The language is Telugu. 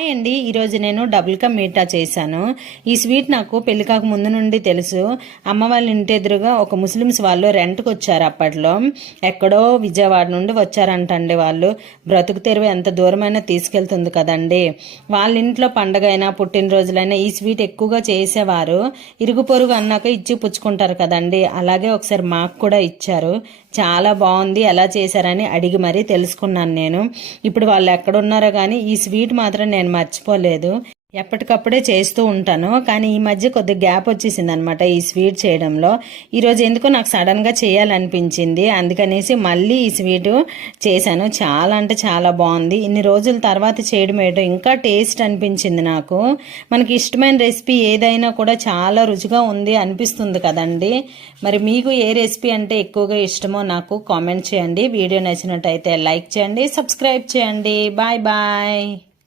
హాయ్ అండి, ఈరోజు నేను డబుల్ కా మీఠా చేశాను. ఈ స్వీట్ నాకు పెళ్లి కాక ముందు నుండి తెలుసు. అమ్మ వాళ్ళ ఇంటి ఎదురుగా ఒక ముస్లిమ్స్ వాళ్ళు రెంట్కి వచ్చారు. అప్పట్లో ఎక్కడో విజయవాడ నుండి వచ్చారంటండి. వాళ్ళు బ్రతుకు తెరువు ఎంత దూరమైనా తీసుకెళ్తుంది కదండి. వాళ్ళ ఇంట్లో పండగ అయినా పుట్టినరోజులైనా ఈ స్వీట్ ఎక్కువగా చేసేవారు. ఇరుగు పొరుగు అన్నాక ఇచ్చి పుచ్చుకుంటారు కదండి. అలాగే ఒకసారి మాకు కూడా ఇచ్చారు. చాలా బాగుంది, ఎలా చేశారని అడిగి మరీ తెలుసుకున్నాను నేను. ఇప్పుడు వాళ్ళు ఎక్కడున్నారో కానీ ఈ స్వీట్ మాత్రం నేను మర్చిపోలేదు. ఎప్పటికప్పుడే చేస్తూ ఉంటాను, కానీ ఈ మధ్య కొద్దిగా గ్యాప్ వచ్చేసింది అనమాట ఈ స్వీట్ చేయడంలో. ఈరోజు ఎందుకో నాకు సడన్గా చేయాలనిపించింది, అందుకనేసి మళ్ళీ ఈ స్వీటు చేశాను. చాలా అంటే చాలా బాగుంది. ఇన్ని రోజుల తర్వాత చేయడం ఏంటో ఇంకా టేస్ట్ అనిపించింది నాకు. మనకి ఇష్టమైన రెసిపీ ఏదైనా కూడా చాలా రుచిగా ఉంది అనిపిస్తుంది కదండి. మరి మీకు ఏ రెసిపీ అంటే ఎక్కువగా ఇష్టమో నాకు కామెంట్ చేయండి. వీడియో నచ్చినట్టయితే లైక్ చేయండి, సబ్స్క్రైబ్ చేయండి. Bye bye.